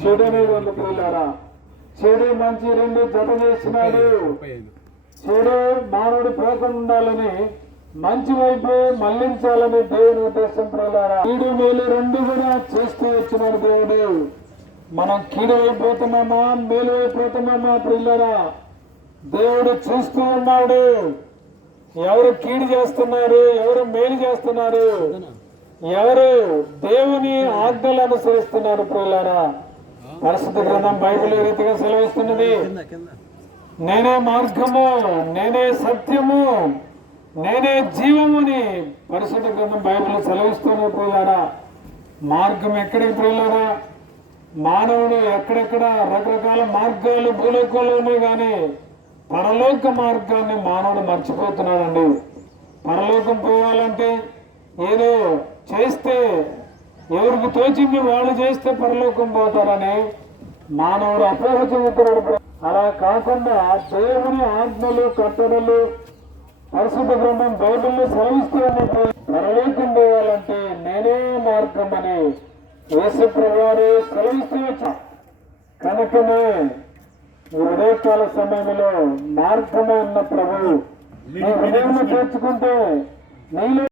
చెడు అనేది ఉంది ప్రియులారా. చెడు మంచి రెండు జత చేసినాడు. చెడు మానవుడు పోకుండా ఉండాలని మంచి వైపు మళ్లించాలని దేవుని ఉద్దేశం ప్రియులారా. కీడు మేలు రెండు కూడా చేస్తూ వచ్చినాడు దేవుడు. మనం కీడు అయిపోతున్నామా మేలు అయిపోతున్నామా ప్రియులారా? దేవుడు చూస్తూ ఉన్నాడు. ఎవరు కీడు చేస్తున్నారు, ఎవరు మేలు చేస్తున్నారు, ఎవరు దేవుని ఆజ్ఞలు అనుసరిస్తున్నారు ప్రియులారా? పరిశుద్ధ గ్రంథం బైబిల్ ఈ రీతిగా సెలవిస్తున్నది, నేనే మార్గము, నేనే సత్యము, నేనే జీవముని పరిశుద్ధ గ్రంథం బైబిల్ సెలవిస్తున్నది ప్రియులారా. మార్గం ఎక్కడికి ప్రియులారా? మానవుడు ఎక్కడెక్కడ రకరకాల మార్గాలు భూలోకంలో ఉన్నాయి, కానీ పరలోక మార్గాన్ని మానవుడు మర్చిపోతున్నాడండి. పరలోకం పోవాలంటే ఏదో చేస్తే, ఎవరికి తోచింది వాళ్ళు చేస్తే పరలోకం పోతారని మానవుడు అపోహ చెందుతున్నాడు. అలా కాకుండా దేవుని ఆజ్ఞలు కట్టడలు పరిశుద్ధ గ్రంథం బైబిల్లో సెలవిస్తూ ఉన్నప్పుడు పరలోకం పోవాలంటే నేనే మార్గం అని యేసు ప్రభువారు సెలవిస్తూ వచ్చా. కనుకనే ఈ ఉదయకాల సమయంలో మార్గమే ఉన్న ప్రభువు నీ హృదయంలో చేర్చుకుంటే నీలో